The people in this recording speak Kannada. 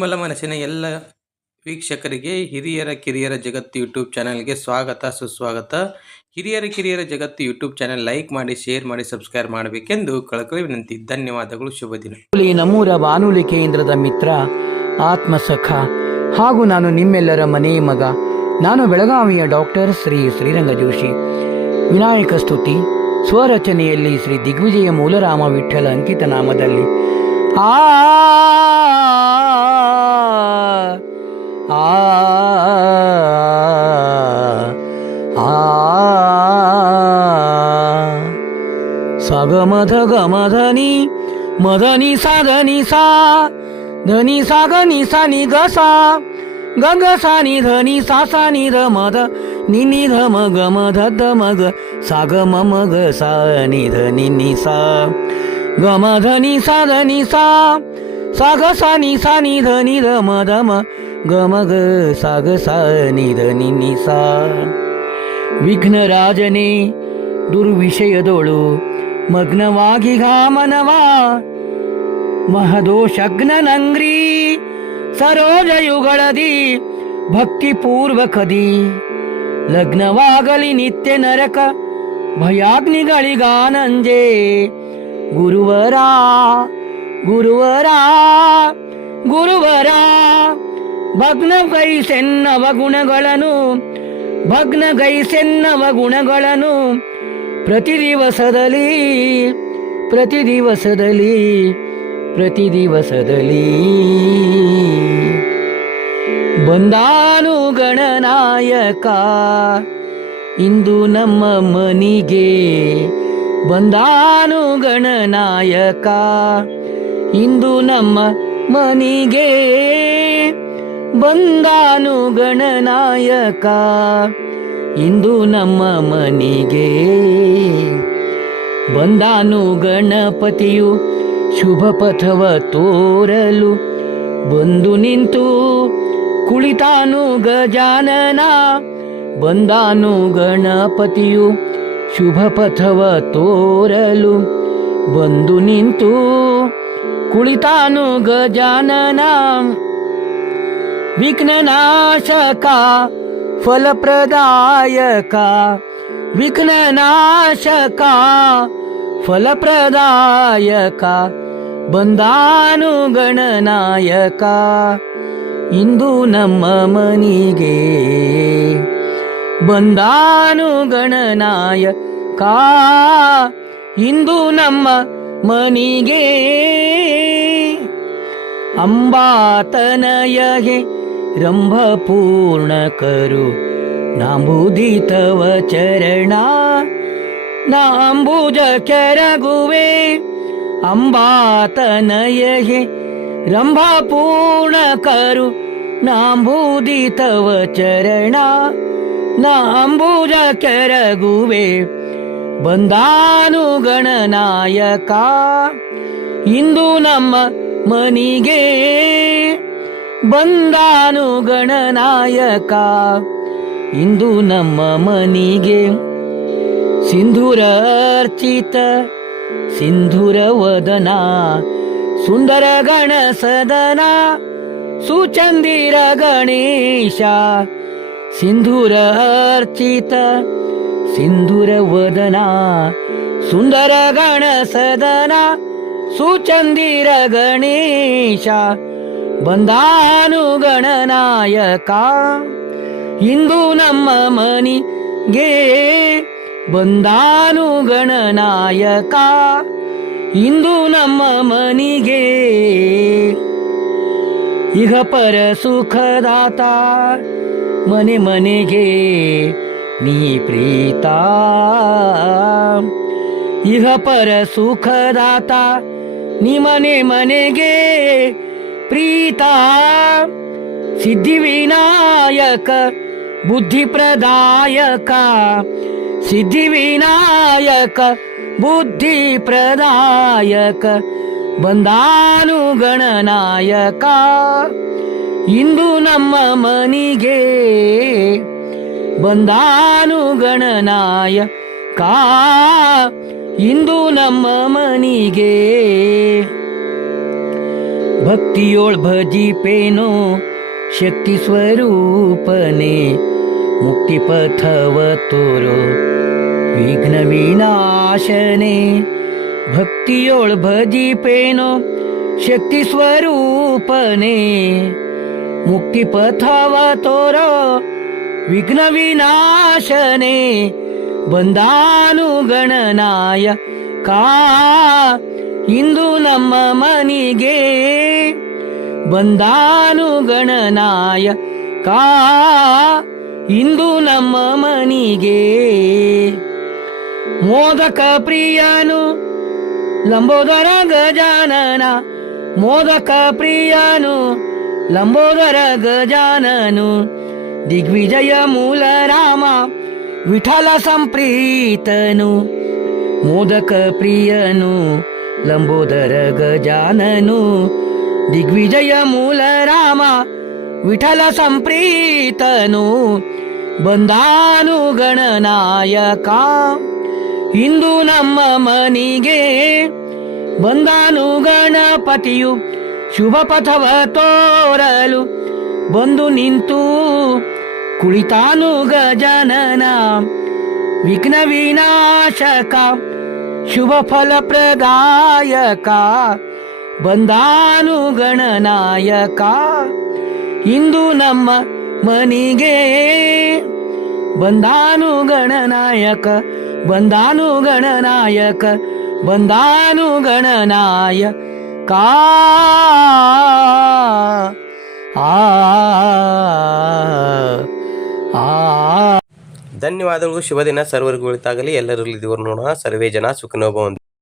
ನಿರ್ಮಲ ಮನಸ್ಸಿನ ಎಲ್ಲ ವೀಕ್ಷಕರಿಗೆ ಹಿರಿಯರ ಕಿರಿಯರ ಜಗತ್ತು ಯೂಟ್ಯೂಬ್ ಚಾನಲ್ಗೆ ಸ್ವಾಗತ, ಸುಸ್ವಾಗತ. ಹಿರಿಯರ ಕಿರಿಯರ ಜಗತ್ತು ಯೂಟ್ಯೂಬ್ ಚಾನಲ್ ಲೈಕ್ ಮಾಡಿ, ಶೇರ್ ಮಾಡಿ, ಸಬ್ಸ್ಕ್ರೈಬ್ ಮಾಡಬೇಕೆಂದು ಕಳಕಳಿ ವಿನಂತಿ. ಧನ್ಯವಾದಗಳು, ಶುಭ ದಿನ. ನಮ್ಮೂರ ಬಾನುಲಿ ಕೇಂದ್ರದ ಮಿತ್ರ, ಆತ್ಮಸಖ. ಹಾಗೂ ನಾನು ನಿಮ್ಮೆಲ್ಲರ ಮನೆ ಮಗ, ನಾನು ಬೆಳಗಾವಿಯ ಡಾಕ್ಟರ್ ಶ್ರೀ ಶ್ರೀರಂಗ ಜೋಶಿ. ವಿನಾಯಕ ಸ್ತುತಿ. ಸ್ವರಚನೆಯಲ್ಲಿ ಶ್ರೀ ದಿಗ್ವಿಜಯ ಮೂಲರಾಮ ವಿಠ್ಠಲ ಅಂಕಿತ ನಾಮದಲ್ಲಿ. ಆ मध ग मधनी मधनी सा धनी सा धनी सा ग निसा नि ग सा गंग सा नि धनी सा सा नि ध मध नि नि ध म ग म ध द म ग सा ग म म ग सा नि ध नि नि सा ग म धनी सा धनी सा सा ग सा नि सा नि ध नि ध म ध म गमग सागसा निधनी निसा विघ्नराजने दुर्विषय दोळू मग्नवाघि घामनवा महदोषग्ननंग्री सरोज युगळदी भक्तिपूर्व कदी लग्नवागली नित्य नरक भयाग्निगळी गानंजे. गुरुवरा गुरुवरा गुरुवरा ಸೆನ್ನವ ಭಗ್ನ ಸೆನ್ನವ ಭಗ್ನಗೈಸೆನ್ನವ ಗುಣಗಳನ್ನು ಭಗ್ನಗೈಸೆನ್ನವ ಗುಣಗಳನ್ನು ಪ್ರತಿ ದಿವಸದಲ್ಲಿ ಪ್ರತಿ ದಿವಸದಲ್ಲಿ ಪ್ರತಿ ದಿವಸದಲ್ಲಿ. ಬಂದಾನು ಗಣನಾಯಕ, ಇಂದು ನಮ್ಮ ಮನಿಗೆ ಬಂದಾನು ಗಣನಾಯಕ, ಇಂದು ನಮ್ಮ ಮನಿಗೆ ಬಂದಾನು ಗಣನಾಯಕ, ಇಂದು ನಮ್ಮ ಮನೆಗೆ ಬಂದಾನು ಗಣಪತಿಯು ಶುಭ ಪಥವ ತೋರಲು. ಬಂದು ನಿಂತು ಕುಳಿತಾನು ಗಜಾನನ, ಬಂದಾನು ಗಣಪತಿಯು ಶುಭ ಪಥವ ತೋರಲು. ಬಂದು ನಿಂತು ಕುಳಿತಾನು ಗಜಾನನ ವಿಘ್ನನಾಶಕ ಫಲಪ್ರದಾಯಕ. ವಿಘ್ನನಾಶಕ ಫಲಪ್ರದಾಯಕ. ಬಂದಾನುಗಣನಾಯಕ. ಇಂದು ನಮ್ಮ ಮನಿಗೆ ಬಂದಾನುಗಣನಾಯ ಇಂದು ನಮ್ಮ ಮನಿಗೆ ಅಂಬಾತನಯಗೆ ರಂಭಪೂರ್ಣ ಕರು ನಾಂಬುದಿತವ ಚರಣ ನಾಂಬುಜ ಕೆರಗುವೆ ಅಂಬಾತನಯಗೆ ರಂಭಪೂರ್ಣ ಕರು ನಾಂಬುದಿತವ ಚರಣ ನಾಂಬುಜ ಕೆರಗುವೆ ಬಂದಾನು ಗಣನಾಯಕ ಇಂದು ನಮ್ಮ ಮನಿಗೆ ಬಂದಾನು ಗಣನಾಯಕ. ಇಂದು ನಮ್ಮ ಮನಿಗೆ ಸಿಂಧೂರ ಅರ್ಚಿತ, ಸಿಂಧೂರ ವದನ, ಸುಂದರ ಗಣ ಸದನ, ಸುಚಂದಿರ ಗಣೇಶ. ಸಿಂಧೂರ ಅರ್ಚಿತ, ಸಿಂಧೂರ ವದನ, ಸುಂದರ ಗಣ ಸದನ, ಸುಚಂದಿರ ಗಣೇಶ. ಬಂದಾನು ಗಣನಾಯಕ ಇಂದು ನಮ್ಮ ಮನಿಗೆ ಬಂದಾನು ಗಣನಾಯಕ ಇಂದು ನಮ್ಮ ಮನಿಗೆ ಇಹ ಪರ ಸುಖದಾತ, ಮನೆ ಮನೆಗೆ ನೀ ಪ್ರೀತ. ಇಹ ಪರ ಸುಖದಾತ, ನೀ ಮನೆ ಮನೆಗೆ ಪ್ರೀತ ಸಿದ್ಧಿವಿನಾಯಕ ಬುದ್ಧಿಪ್ರದಾಯಕ ಸಿದ್ಧಿವಿನಾಯಕ ಬುದ್ಧಿಪ್ರದಾಯಕ ಬಂದಾನು ಗಣನಾಯಕ ಇಂದು ನಮ್ಮ ಮನಿಗೆ ಬಂದಾನು ಕಾ ಇಂದು ನಮ್ಮ ಮನಿಗೆ भक्तियोळ भजी पेनो शक्ती स्वरूपने मुक्तिपथव तोरो विघ्न विनाशने भक्तियोळ भजी पेनो शक्ती स्वरूपने मुक्तिपथव तोरो विघ्न विनाशने बन्धानुगणनाय का ಇಂದು ನಮ್ಮ ಮನಿಗೆ ಬಂದಾನುಗಣನಾಯ ಕಾ. ಇಂದು ನಮ್ಮ ಮನಿಗೆ ಮೋದಕ ಪ್ರಿಯನು ಲಂಬೋದರ ಗಜಾನನ. ಮೋದಕ ಪ್ರಿಯನು ಲಂಬೋದರ ಗಜಾನನು. ದಿಗ್ವಿಜಯ ಮೂಲ ರಾಮ ವಿಠಲ ಸಂಪ್ರೀತನು. ಮೋದಕ ಪ್ರಿಯನು ಲಂಬೋದರ ಗಜಾನನು, ದಿಗ್ವಿಜಯ ಮೂಲ ರಾಮ, ವಿಠಲ ಸಂಪ್ರೀತನು ಬಂದಾನು ಗಣನಾಯಕ ಇಂದು ನಮ್ಮ ಮನಿಗೆ ಬಂದಾನು ಗಣಪತಿಯು ಶುಭ ಪಥವ ತೋರಲು ಬಂದು ನಿಂತು ಕುಳಿತಾನು ಗಜನನ ವಿಘ್ನ ವಿನಾಶಕ. ಶುಭ ಫಲ ಪ್ರದಾಯಕ ಬಂದಾನು ಗಣನಾಯಕ ಇಂದು ನಮ್ಮ ಮನಿಗೆ ಬಂದಾನು ಗಣನಾಯಕ ಬಂದಾನು ಗಣನಾಯಕ ಬಂದಾನು ಗಣನಾಯಕ ಆ ಆ ಧನ್ಯವಾದಗಳು. ಶುಭ ದಿನ ಸರ್ವರಿಗೂ ಒಳಿತಾಗಲಿ ಎಲ್ಲರಲ್ಲಿ ದೇವರು ನೋಡೋಣ. ಸರ್ವೇ ಜನ ಸುಖನೋಭವಂತು